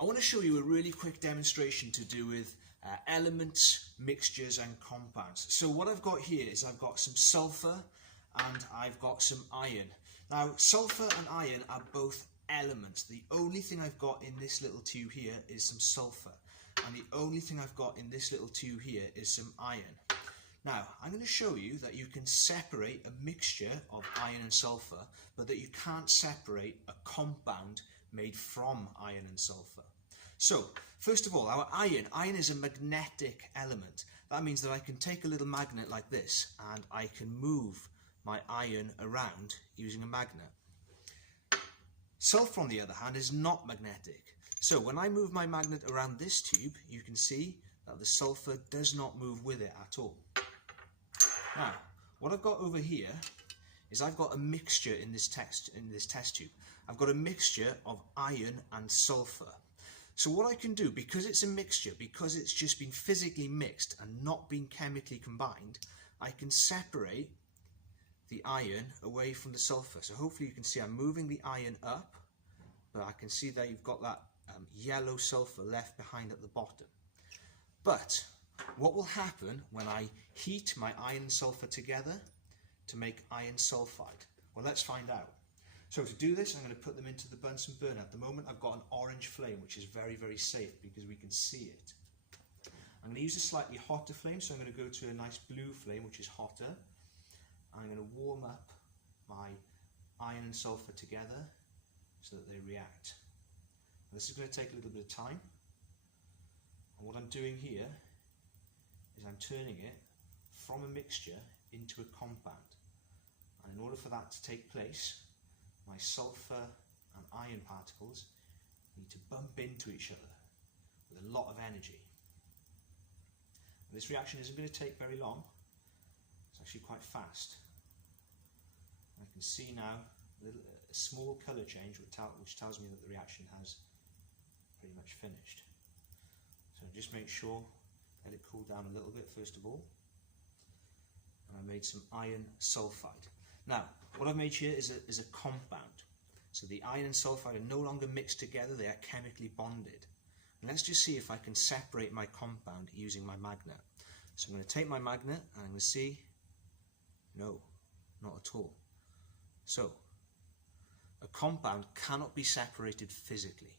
I want to show you a really quick demonstration to do with elements, mixtures and compounds. So what I've got here is I've got some sulfur and I've got some iron. Now sulfur and iron are both elements. The only thing I've got in this little tube here is some sulfur, and the only thing I've got in this little tube here is some iron. Now I'm going to show you that you can separate a mixture of iron and sulfur, but that you can't separate a compound made from iron and sulfur. So first of all, our iron is a magnetic element. That means that I can take a little magnet like this and I can move my iron around using a magnet. Sulfur on the other hand is not magnetic. So when I move my magnet around this tube, you can see that the sulfur does not move with it at all. Now, what I've got over here is I've got a mixture in this test tube. I've got a mixture of iron and sulfur. So what I can do, because it's a mixture, because it's just been physically mixed and not been chemically combined, I can separate the iron away from the sulfur. So hopefully you can see I'm moving the iron up, but I can see that you've got that yellow sulfur left behind at the bottom. But what will happen when I heat my iron and sulfur together to make iron sulfide? Well, let's find out. So to do this, I'm going to put them into the Bunsen burner. At the moment, I've got an orange flame, which is very, very safe because we can see it. I'm going to use a slightly hotter flame, so I'm going to go to a nice blue flame, which is hotter. I'm going to warm up my iron and sulfur together so that they react. And this is going to take a little bit of time. And what I'm doing here is I'm turning it from a mixture into a compound. And in order for that to take place, my sulfur and iron particles need to bump into each other with a lot of energy. And this reaction isn't going to take very long. It's actually quite fast. I can see now a small colour change which tells me that the reaction has pretty much finished. So just make sure, let it cool down a little bit first of all. And I made some iron sulfide. Now, what I've made here is a compound. So the iron and sulfide are no longer mixed together, they are chemically bonded. And let's just see if I can separate my compound using my magnet. So I'm going to take my magnet and I'm going to see, no, not at all. So, a compound cannot be separated physically.